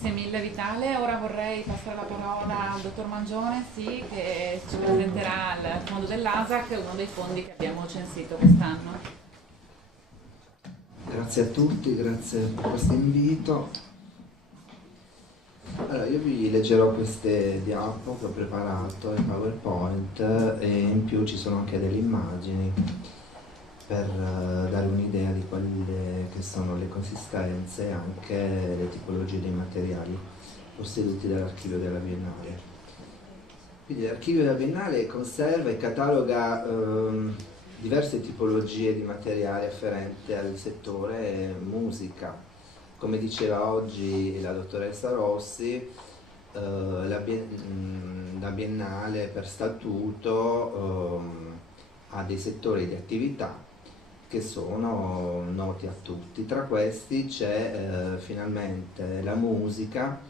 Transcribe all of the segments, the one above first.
Grazie mille Vitale, ora vorrei passare la parola al dottor Mangione, sì, che ci presenterà il fondo dell'ASAC, uno dei fondi che abbiamo censito quest'anno. Grazie a tutti, grazie per questo invito. Allora, io vi leggerò queste diapo che ho preparato in PowerPoint e in più ci sono anche delle immagini per dare un'idea di quelle che sono le consistenze e anche le tipologie dei materiali posseduti dall'archivio della Biennale. Quindi l'archivio della Biennale conserva e cataloga diverse tipologie di materiale afferente al settore musica. Come diceva oggi la dottoressa Rossi, la Biennale per statuto ha dei settori di attività che sono noti a tutti. Tra questi c'è finalmente la musica,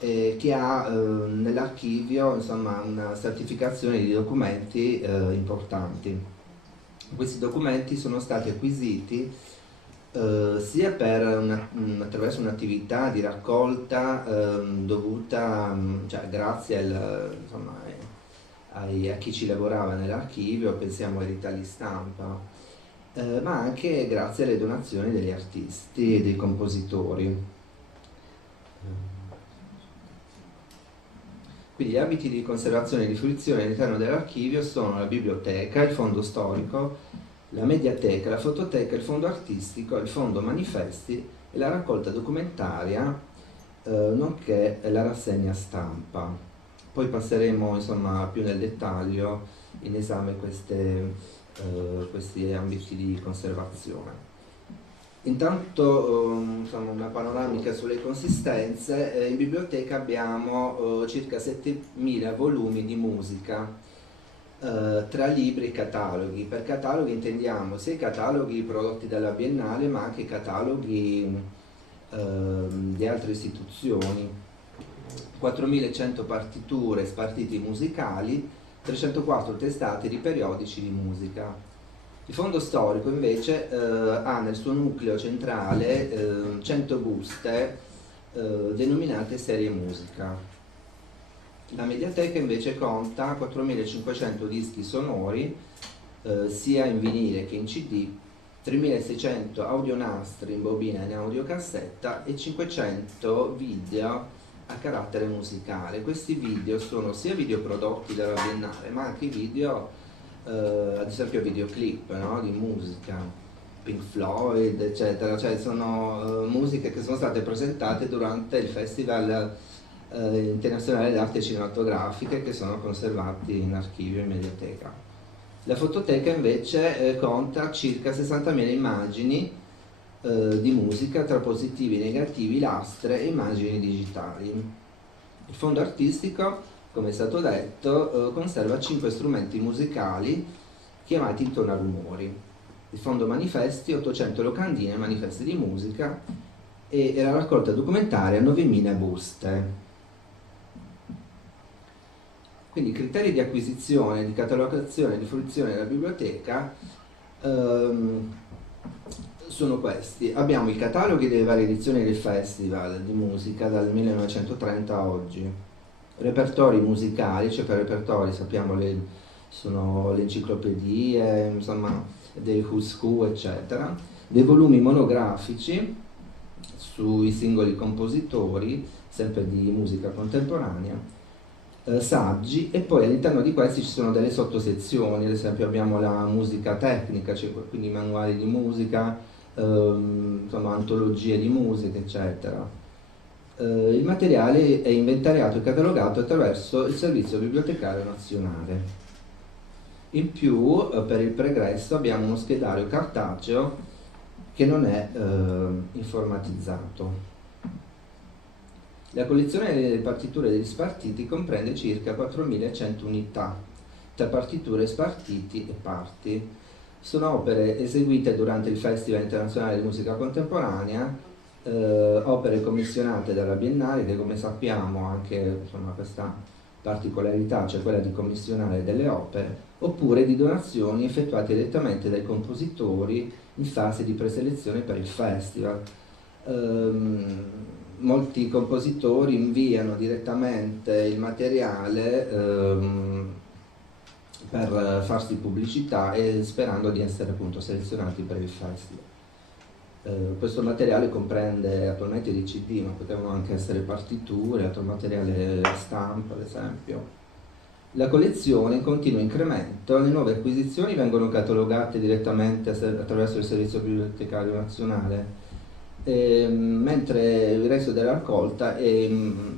che ha nell'archivio insomma una certificazione di documenti importanti. Questi documenti sono stati acquisiti sia attraverso un'attività di raccolta dovuta, cioè, grazie insomma, a chi ci lavorava nell'archivio, pensiamo ai ritagli stampa, ma anche grazie alle donazioni degli artisti e dei compositori. Quindi gli ambiti di conservazione e di fruizione all'interno dell'archivio sono la biblioteca, il fondo storico, la mediateca, la fototeca, il fondo artistico, il fondo manifesti e la raccolta documentaria, nonché la rassegna stampa. Poi passeremo insomma più nel dettaglio in esame questi ambiti di conservazione. Intanto insomma, una panoramica sulle consistenze. In biblioteca abbiamo circa 7.000 volumi di musica, tra libri e cataloghi. Per cataloghi intendiamo sia i cataloghi prodotti dalla Biennale ma anche i cataloghi di altre istituzioni, 4.100 partiture spartiti musicali, 304 testate di periodici di musica. Il fondo storico invece ha nel suo nucleo centrale 100 buste denominate serie musica. La mediateca invece conta 4.500 dischi sonori sia in vinile che in CD, 3.600 audionastri in bobina e in audiocassetta e 500 video a carattere musicale. Questi video sono sia video prodotti dalla Biennale ma anche video, ad esempio videoclip, no? Di musica, Pink Floyd eccetera, cioè sono musiche che sono state presentate durante il Festival internazionale d'arte cinematografica e che sono conservati in archivio e in mediateca. La fototeca invece conta circa 60.000 immagini di musica tra positivi, negativi, lastre e immagini digitali. Il fondo artistico, come è stato detto, conserva 5 strumenti musicali chiamati tonarumori. Il fondo manifesti, 800 locandine, manifesti di musica e la raccolta documentaria 9.000 buste. Quindi i criteri di acquisizione, di catalogazione e di fruizione della biblioteca sono questi. Abbiamo i cataloghi delle varie edizioni del Festival di musica dal 1930 a oggi, repertori musicali, cioè per repertori sappiamo sono le enciclopedie, insomma, dei Who's Who, eccetera, dei volumi monografici sui singoli compositori, sempre di musica contemporanea, saggi, e poi all'interno di questi ci sono delle sottosezioni. Ad esempio abbiamo la musica tecnica, cioè quindi manuali di musica, insomma antologie di musica, eccetera. Il materiale è inventariato e catalogato attraverso il Servizio Bibliotecario Nazionale. In più, per il pregresso abbiamo uno schedario cartaceo che non è informatizzato. La collezione delle partiture degli spartiti comprende circa 4.100 unità, tra partiture, spartiti e parti. Sono opere eseguite durante il Festival Internazionale di Musica Contemporanea, opere commissionate dalla Biennale, che come sappiamo ha anche insomma, questa particolarità, cioè quella di commissionare delle opere, oppure di donazioni effettuate direttamente dai compositori in fase di preselezione per il festival. molti compositori inviano direttamente il materiale per farsi pubblicità e sperando di essere appunto selezionati per il festival. Questo materiale comprende attualmente dei CD, ma potevano anche essere partiture, altro materiale stampa ad esempio. La collezione è in continuo incremento, le nuove acquisizioni vengono catalogate direttamente attraverso il Servizio Bibliotecario Nazionale, mentre il resto della raccolta è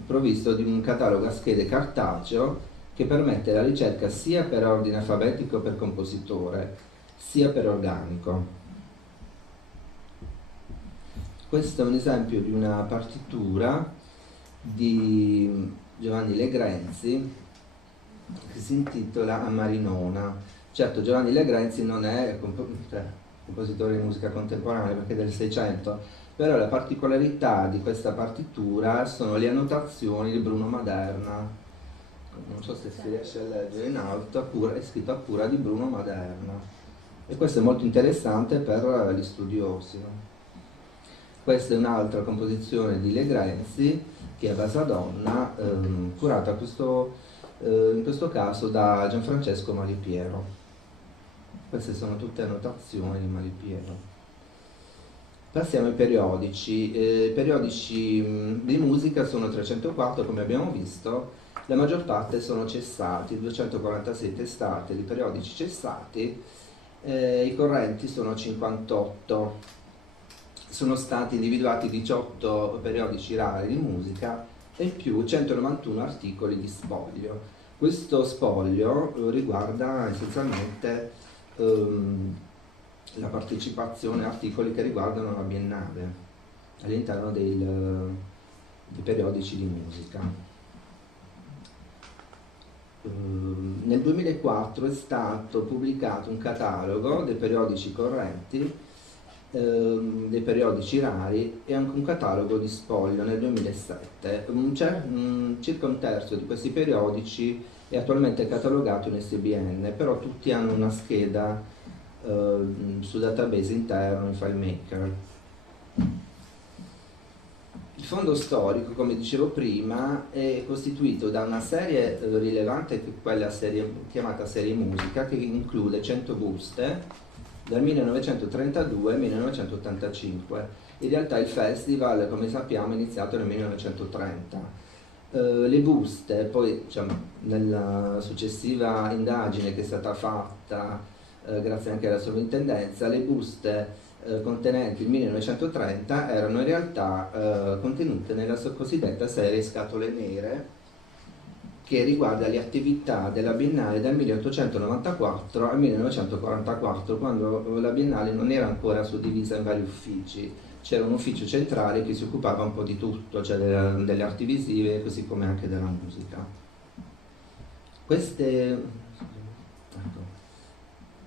provvisto di un catalogo a schede cartaceo che permette la ricerca sia per ordine alfabetico per compositore, sia per organico. Questo è un esempio di una partitura di Giovanni Legrenzi che si intitola A Marinona. Certo, Giovanni Legrenzi non è compositore di musica contemporanea perché è del 600, però la particolarità di questa partitura sono le annotazioni di Bruno Maderna. Non so se si riesce a leggere in alto, è scritto a cura di Bruno Maderna, e questo è molto interessante per gli studiosi. Questa è un'altra composizione di Legrenzi che è Basadonna, curata in questo caso da Gianfrancesco Malipiero. Queste sono tutte annotazioni di Malipiero. Passiamo ai periodici. I periodici di musica sono 304, come abbiamo visto, la maggior parte sono cessati, 246 testate di periodici cessati, i correnti sono 58. Sono stati individuati 18 periodici rari di musica e in più 191 articoli di spoglio. Questo spoglio riguarda essenzialmente la partecipazione a articoli che riguardano la Biennale all'interno dei periodici di musica. Nel 2004 è stato pubblicato un catalogo dei periodici correnti, dei periodici rari e anche un catalogo di spoglio nel 2007. Circa un terzo di questi periodici è attualmente catalogato in ISBN, però tutti hanno una scheda su database interno in FileMaker. Il fondo storico, come dicevo prima, è costituito da una serie rilevante, che è quella chiamata serie musica, che include 100 buste dal 1932 al 1985. In realtà il festival, come sappiamo, è iniziato nel 1930. Le buste, poi diciamo, nella successiva indagine che è stata fatta grazie anche alla sovrintendenza, le buste contenenti il 1930 erano in realtà contenute nella cosiddetta serie scatole nere, che riguarda le attività della Biennale dal 1894 al 1944, quando la Biennale non era ancora suddivisa in vari uffici. C'era un ufficio centrale che si occupava un po' di tutto, cioè delle arti visive, così come anche della musica.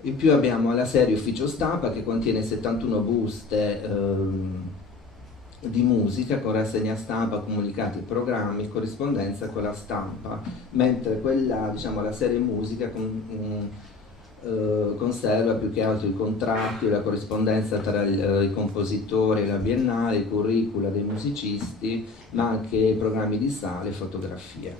In più abbiamo la serie Ufficio Stampa, che contiene 71 buste di musica con rassegna stampa, comunicati, programmi, corrispondenza con la stampa, mentre quella, diciamo, la serie musica conserva più che altro i contratti, la corrispondenza tra i compositori e la Biennale, i curricula dei musicisti, ma anche i programmi di sala e fotografie.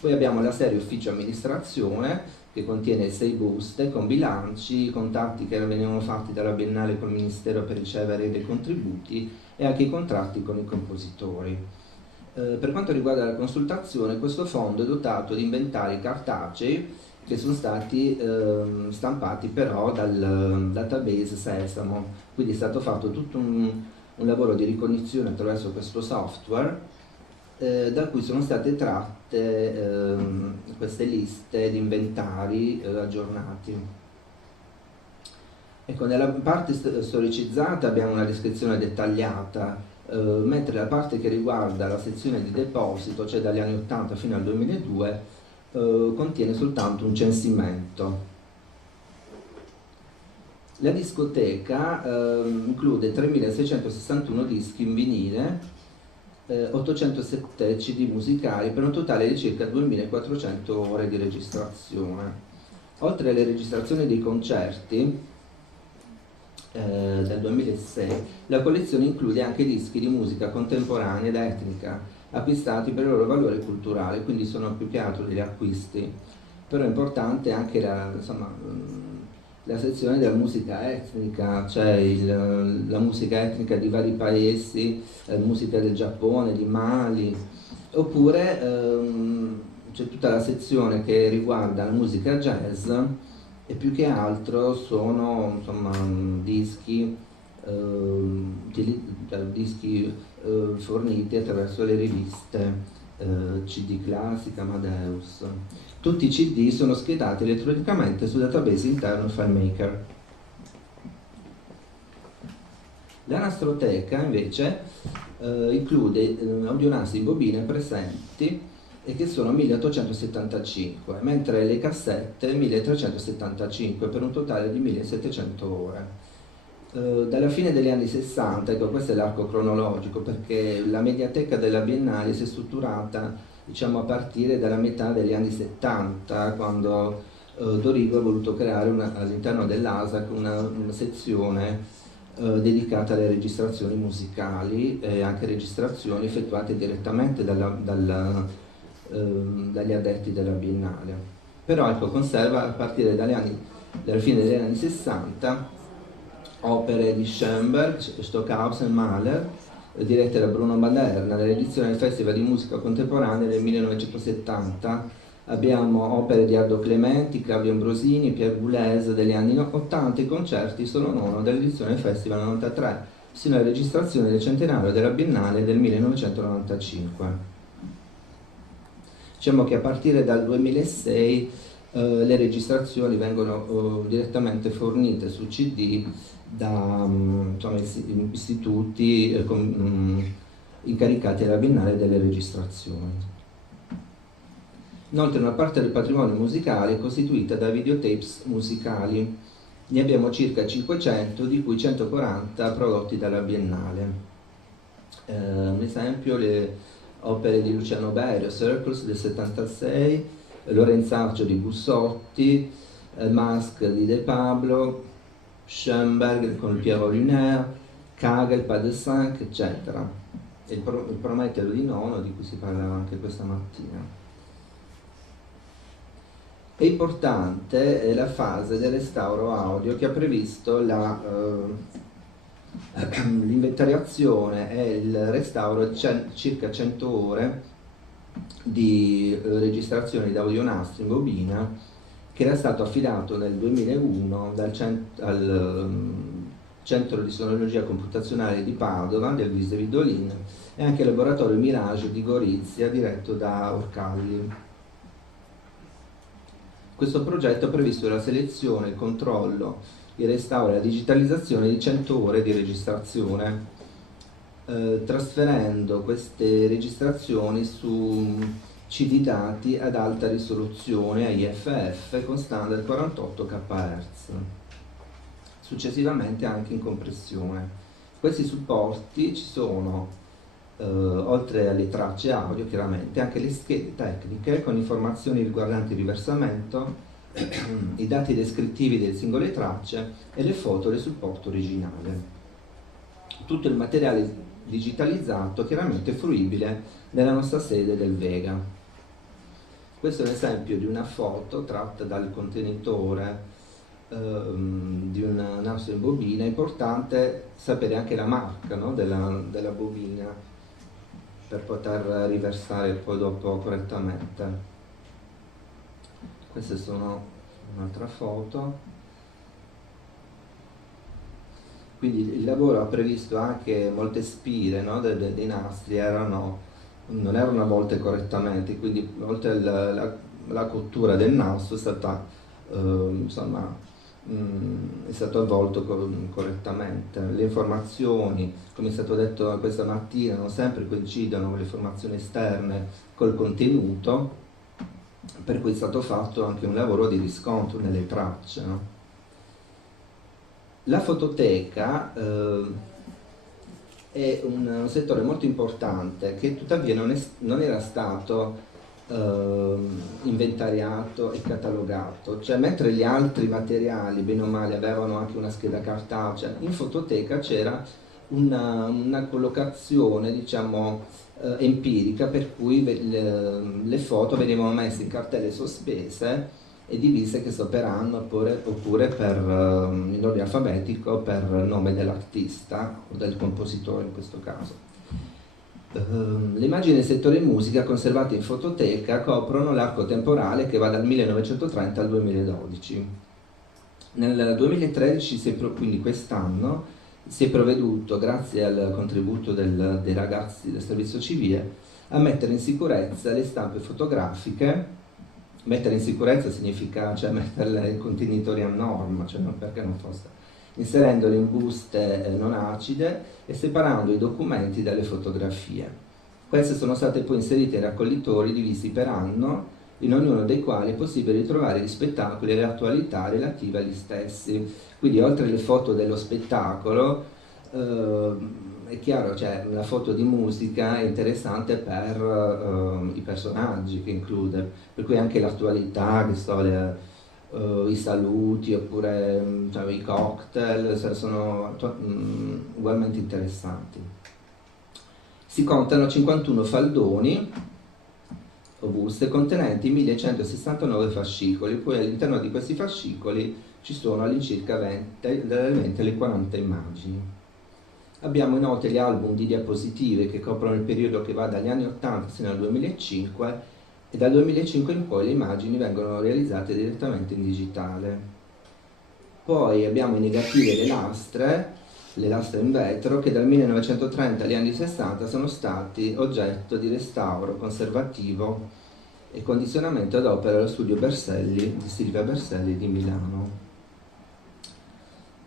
Poi abbiamo la serie Ufficio Amministrazione, che contiene 6 buste con bilanci, contatti che venivano fatti dalla Biennale col Ministero per ricevere dei contributi e anche i contratti con i compositori. Per quanto riguarda la consultazione, questo fondo è dotato di inventari cartacei che sono stati stampati però dal database Sesamo, quindi è stato fatto tutto un lavoro di ricognizione attraverso questo software da cui sono state tratte queste liste di inventari aggiornati. Ecco, nella parte storicizzata abbiamo una descrizione dettagliata, mentre la parte che riguarda la sezione di deposito, cioè dagli anni 80 fino al 2002, contiene soltanto un censimento. La discoteca include 3.661 dischi in vinile, 807 CD musicali, per un totale di circa 2.400 ore di registrazione. Oltre alle registrazioni dei concerti, del 2006, la collezione include anche dischi di musica contemporanea ed etnica, acquistati per il loro valore culturale, quindi sono più che altro degli acquisti. Però è importante anche la sezione della musica etnica, cioè la musica etnica di vari paesi, musica del Giappone, di Mali, oppure c'è tutta la sezione che riguarda la musica jazz e più che altro sono insomma dischi, forniti attraverso le riviste CD Classica, Amadeus. Tutti i CD sono schedati elettronicamente sul database interno FileMaker. La Nastroteca invece include audionastri in bobine presenti e che sono 1875, mentre le cassette 1375 per un totale di 1700 ore. Dalla fine degli anni 60, ecco, questo è l'arco cronologico, perché la mediateca della Biennale si è strutturata, diciamo, a partire dalla metà degli anni 70, quando Dorigo ha voluto creare all'interno dell'ASAC una sezione dedicata alle registrazioni musicali e anche registrazioni effettuate direttamente dagli addetti della Biennale. Però ecco, conserva a partire dalla fine degli anni 60 opere di Schoenberg, Stockhausen, Mahler, dirette da Bruno Maderna. Nell'edizione del Festival di Musica Contemporanea del 1970 abbiamo opere di Aldo Clementi, Claudio Ambrosini, Pierre Boulez degli anni 80 e concerti solo nono dell'edizione del Festival 93, sino alla registrazione del centenario della Biennale del 1995. Diciamo che a partire dal 2006 le registrazioni vengono direttamente fornite su CD da istituti incaricati dalla Biennale delle registrazioni. Inoltre una parte del patrimonio musicale è costituita da videotapes musicali. Ne abbiamo circa 500, di cui 140 prodotti dalla Biennale. Un esempio, le opere di Luciano Berio, Circles del 76, Lorenzaccio di Bussotti, Masque di De Pablo, Schoenberg con Piero Lunaire, Kagel, Pas de Cinq, eccetera. E il Prometeo di Nono, di cui si parlava anche questa mattina. È importante la fase del restauro audio, che ha previsto l'inventariazione e il restauro di circa 100 ore di registrazioni da audionastri in bobina, che era stato affidato nel 2001 al Centro di Sonologia Computazionale di Padova del Luis de Vidolin e anche al Laboratorio Mirage di Gorizia diretto da Orcalli. Questo progetto ha previsto la selezione, il controllo, il restauro e la digitalizzazione di 100 ore di registrazione, trasferendo queste registrazioni su CD dati ad alta risoluzione IFF con standard 48 kHz, successivamente anche in compressione. Questi supporti ci sono, oltre alle tracce audio chiaramente, anche le schede tecniche con informazioni riguardanti il riversamento, i dati descrittivi delle singole tracce e le foto del supporto originale. Tutto il materiale digitalizzato chiaramente fruibile nella nostra sede del Vega. Questo è un esempio di una foto tratta dal contenitore di un nastro in bobina. È importante sapere anche la marca, no, della bobina per poter riversare poi dopo correttamente. Queste sono un'altra foto. Quindi il lavoro ha previsto anche molte spire, no, dei nastri non erano avvolte correttamente, quindi oltre alla cottura del nastro è stata è stato avvolto correttamente. Le informazioni, come è stato detto questa mattina, non sempre coincidono con le informazioni esterne col contenuto, per cui è stato fatto anche un lavoro di riscontro nelle tracce, no? La fototeca è un settore molto importante che tuttavia non era stato inventariato e catalogato, cioè mentre gli altri materiali bene o male avevano anche una scheda cartacea, in fototeca c'era una collocazione, diciamo, empirica, per cui le foto venivano messe in cartelle sospese e divise, che so, per anno oppure per in ordine alfabetico per nome dell'artista o del compositore in questo caso. Le immagini del settore musica conservate in fototeca coprono l'arco temporale che va dal 1930 al 2012. Nel 2013, quindi quest'anno, si è provveduto, grazie al contributo dei ragazzi del servizio civile, a mettere in sicurezza le stampe fotografiche. Mettere in sicurezza significa, cioè, metterle in contenitori a norma, cioè non perché non fosse, inserendole in buste non acide e separando i documenti dalle fotografie. Queste sono state poi inserite in raccoglitori divisi per anno, in ognuno dei quali è possibile ritrovare gli spettacoli e le attualità relative agli stessi. Quindi, oltre alle foto dello spettacolo, è chiaro, cioè, la foto di musica è interessante per i personaggi che include, per cui anche l'attualità, che so, i saluti oppure, cioè, i cocktail sono ugualmente interessanti. Si contano 51 faldoni o buste contenenti 1169 fascicoli, poi all'interno di questi fascicoli ci sono all'incirca dalle 20 alle 40 immagini. Abbiamo inoltre gli album di diapositive che coprono il periodo che va dagli anni 80 fino al 2005, e dal 2005 in poi le immagini vengono realizzate direttamente in digitale. Poi abbiamo i negativi e le lastre in vetro, che dal 1930 agli anni 60 sono stati oggetto di restauro conservativo e condizionamento ad opera dello studio Berselli, di Silvia Berselli di Milano.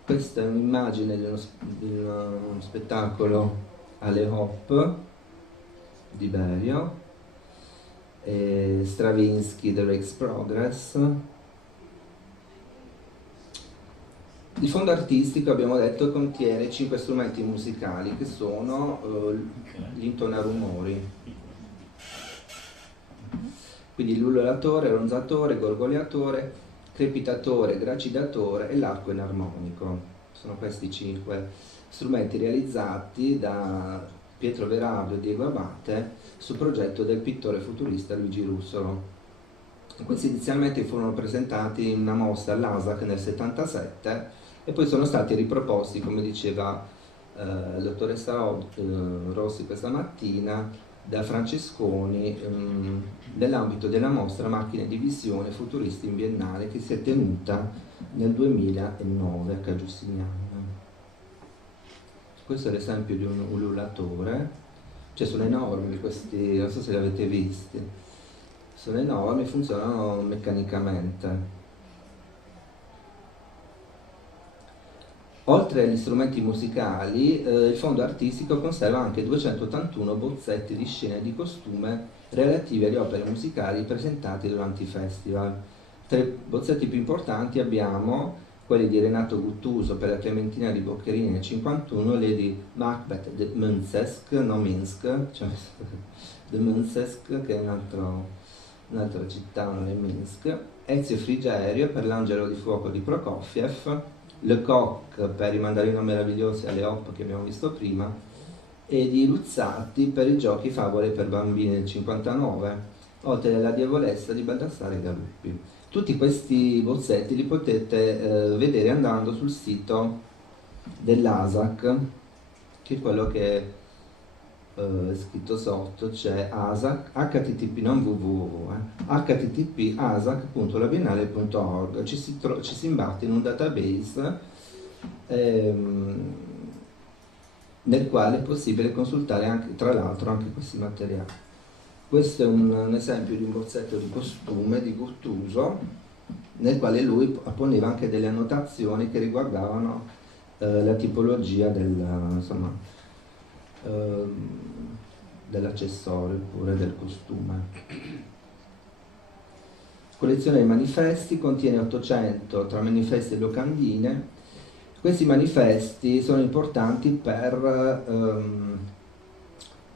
Questa è un'immagine di uno spettacolo alle Hop di Berio, e Stravinsky, The Rake's Progress. Il fondo artistico, abbiamo detto, contiene 5 strumenti musicali che sono gli intonarumori, quindi l'ullatore, ronzatore, gorgogliatore, crepitatore, gracidatore e l'arco enarmonico. Sono questi 5 strumenti realizzati da Pietro Verardo e Diego Abate su progetto del pittore futurista Luigi Russolo. Questi inizialmente furono presentati in una mostra all'ASAC nel 1977 e poi sono stati riproposti, come diceva la dottoressa Rossi questa mattina, da Francesconi nell'ambito della mostra Macchine di visione futuristi in biennale, che si è tenuta nel 2009 a Ca' Giustiniano. Questo è l'esempio di un ulullatore, cioè sono enormi questi, non so se li avete visti, sono enormi, funzionano meccanicamente. Oltre agli strumenti musicali, il fondo artistico conserva anche 281 bozzetti di scene di costume relative alle opere musicali presentate durante i festival. Tra i bozzetti più importanti abbiamo quelli di Renato Guttuso per la Clementina di Boccherini nel 1951, Lady Macbeth di Münzesk, non Minsk, cioè di Münzesk, che è un'altra città, non è Minsk, Ezio Frigerio per l'Angelo di fuoco di Prokofiev, Le Coq per i mandarini meravigliosi alle Hop che abbiamo visto prima, e di Luzzatti per i giochi favole per bambini del 59, oltre alla Diavolessa di Baldassare Galuppi. Tutti questi bozzetti li potete vedere andando sul sito dell'ASAC, che è quello che è scritto sotto, c'è ASAC, http, non www, http asac.labiennale.org. ci si imbatte in un database nel quale è possibile consultare anche, tra l'altro, anche questi materiali. Questo è un esempio di un bozzetto di costume di Guttuso, nel quale lui poneva anche delle annotazioni che riguardavano la tipologia dell'accessorio oppure del costume. Collezione dei manifesti, contiene 800 tra manifesti e locandine. Questi manifesti sono importanti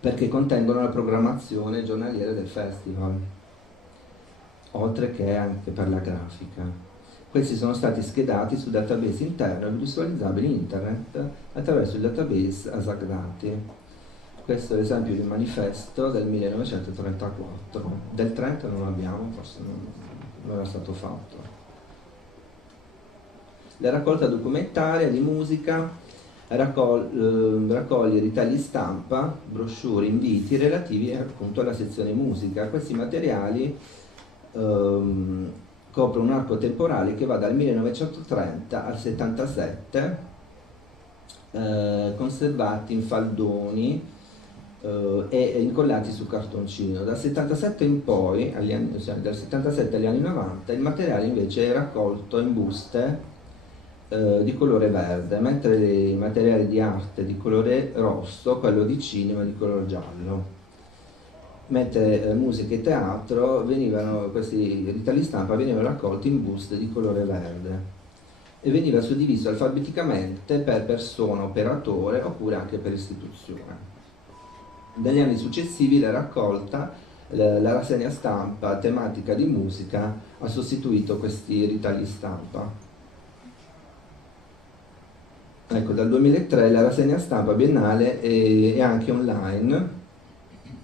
perché contengono la programmazione giornaliera del festival. oltre che anche per la grafica. Questi sono stati schedati su database interno e visualizzabili in internet attraverso il database ASAC Dati. Questo è l'esempio di un manifesto del 1934. Del 30 non abbiamo, forse non era stato fatto. La raccolta documentaria di musica raccoglie ritagli stampa, brochure, inviti relativi appunto alla sezione musica. Questi materiali coprono un arco temporale che va dal 1930 al 77, conservati in faldoni e incollati su cartoncino. Dal 77 in poi, dal 77 agli anni 90, il materiale invece è raccolto in buste di colore verde, mentre i materiali di arte di colore rosso, quello di cinema di colore giallo. Mentre musica e teatro questi ritagli stampa venivano raccolti in buste di colore verde e veniva suddiviso alfabeticamente per persona, operatore oppure anche per istituzione. Negli anni successivi la rassegna stampa tematica di musica ha sostituito questi ritagli stampa. Ecco, dal 2003 la rassegna stampa biennale è anche online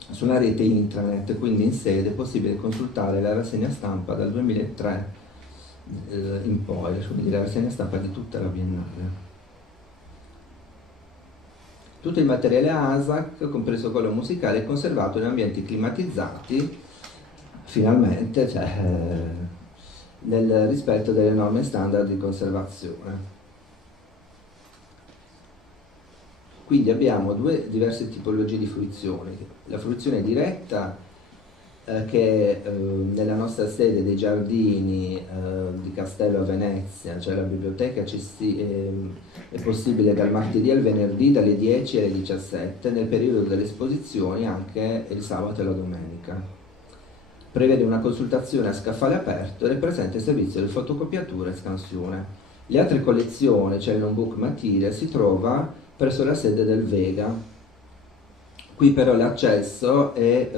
su una rete intranet, quindi in sede è possibile consultare la rassegna stampa dal 2003 in poi, quindi la rassegna stampa di tutta la biennale. Tutto il materiale ASAC, compreso quello musicale, è conservato in ambienti climatizzati, finalmente, nel rispetto delle norme standard di conservazione. Quindi abbiamo due diverse tipologie di fruizione. La fruizione diretta, che nella nostra sede dei giardini di Castello a Venezia, cioè la biblioteca, è possibile dal martedì al venerdì dalle 10 alle 17, nel periodo delle esposizioni anche il sabato e la domenica. Prevede una consultazione a scaffale aperto ed è presente il servizio di fotocopiatura e scansione. Le altre collezioni, cioè il notebook Material, si trova presso la sede del Vega. Qui però l'accesso è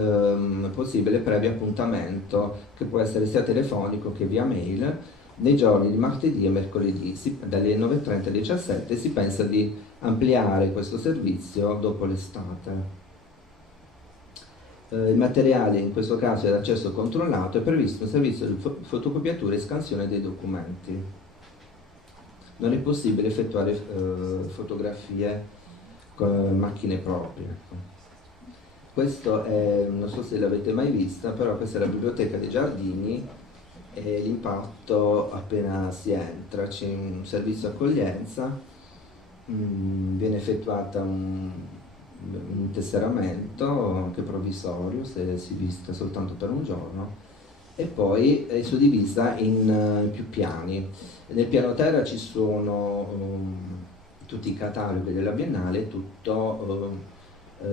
possibile previo appuntamento, che può essere sia telefonico che via mail, nei giorni di martedì e mercoledì, dalle 9:30 alle 17. Si pensa di ampliare questo servizio dopo l'estate. Il materiale in questo caso è ad accesso controllato, è previsto un servizio di fotocopiatura e scansione dei documenti. Non è possibile effettuare fotografie con macchine proprie. Questo è, non so se l'avete mai vista, però questa è la biblioteca dei giardini e l'impatto appena si entra, c'è un servizio accoglienza, viene effettuata un tesseramento anche provvisorio se si visita soltanto per un giorno e poi è suddivisa in più piani. Nel piano terra ci sono tutti i cataloghi della Biennale, tutto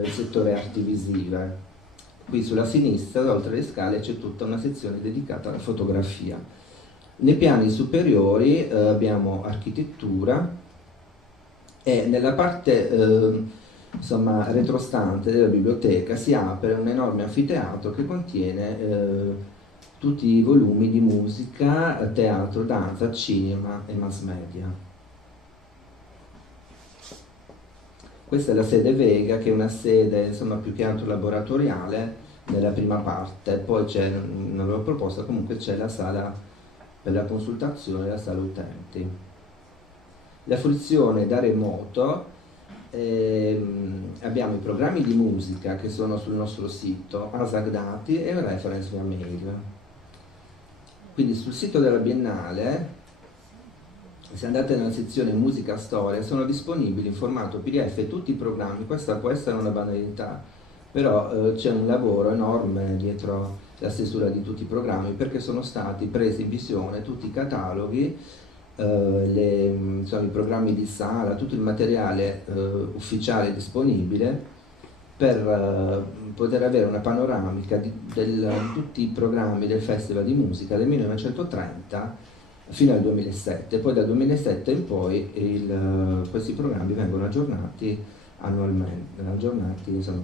il settore arti visive. Qui sulla sinistra, oltre le scale, c'è tutta una sezione dedicata alla fotografia. Nei piani superiori abbiamo architettura e nella parte retrostante della biblioteca si apre un enorme anfiteatro che contiene tutti i volumi di musica, teatro, danza, cinema e mass media. Questa è la sede Vega, che è una sede più che altro laboratoriale nella prima parte, poi c'è una nuova proposta, comunque c'è la sala per la consultazione e la sala utenti. La fruizione da remoto, abbiamo i programmi di musica che sono sul nostro sito, ASAC Dati e reference via mail. Quindi sul sito della Biennale, se andate nella sezione musica storia, sono disponibili in formato PDF tutti i programmi. Questa può essere una banalità, però c'è un lavoro enorme dietro la stesura di tutti i programmi, perché sono stati presi in visione tutti i cataloghi, i programmi di sala, tutto il materiale ufficiale disponibile, per poter avere una panoramica di tutti i programmi del Festival di Musica del 1930 fino al 2007. Poi dal 2007 in poi questi programmi vengono aggiornati annualmente,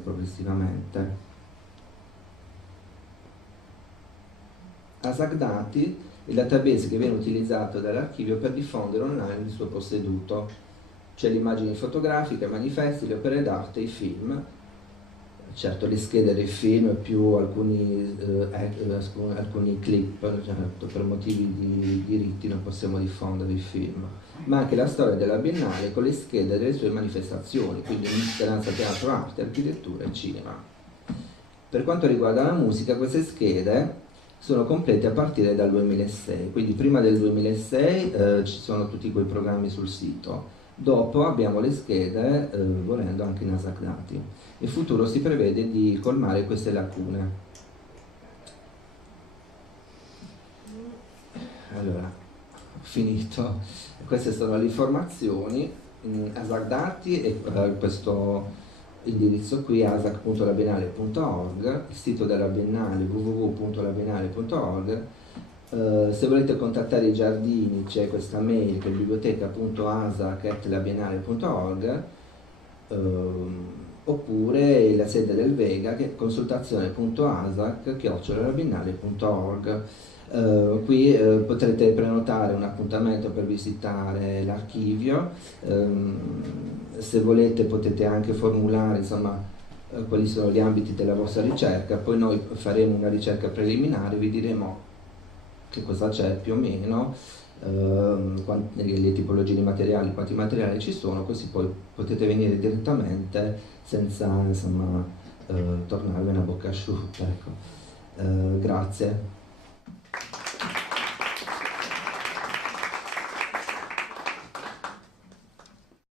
progressivamente. ASAC Dati, il database che viene utilizzato dall'archivio per diffondere online il suo posseduto, cioè le immagini fotografiche, i manifesti, le opere d'arte, i film. Certo, le schede dei film più alcuni clip, certo, per motivi di diritti non possiamo diffondere i film, ma anche la storia della Biennale con le schede delle sue manifestazioni, quindi Speranza, teatro, arte, architettura e cinema. Per quanto riguarda la musica, queste schede sono complete a partire dal 2006, quindi prima del 2006 ci sono tutti quei programmi sul sito. Dopo abbiamo le schede, volendo anche in ASAC Dati. In futuro si prevede di colmare queste lacune. Allora, ho finito. Queste sono le informazioni. ASAC Dati e questo indirizzo qui, asac.labiennale.org, il sito della Biennale www.labiennale.org. Se volete contattare i giardini c'è questa mail che è biblioteca.asac@labiennale.org, oppure la sede del Vega che è consultazione.asac@labiennale.org. Qui potrete prenotare un appuntamento per visitare l'archivio. Se volete potete anche formulare, insomma, quali sono gli ambiti della vostra ricerca, poi noi faremo una ricerca preliminare, vi diremo che cosa c'è più o meno, le tipologie di materiali, quanti materiali ci sono, così poi potete venire direttamente senza, insomma, tornarvi una bocca asciutta, ecco. Grazie.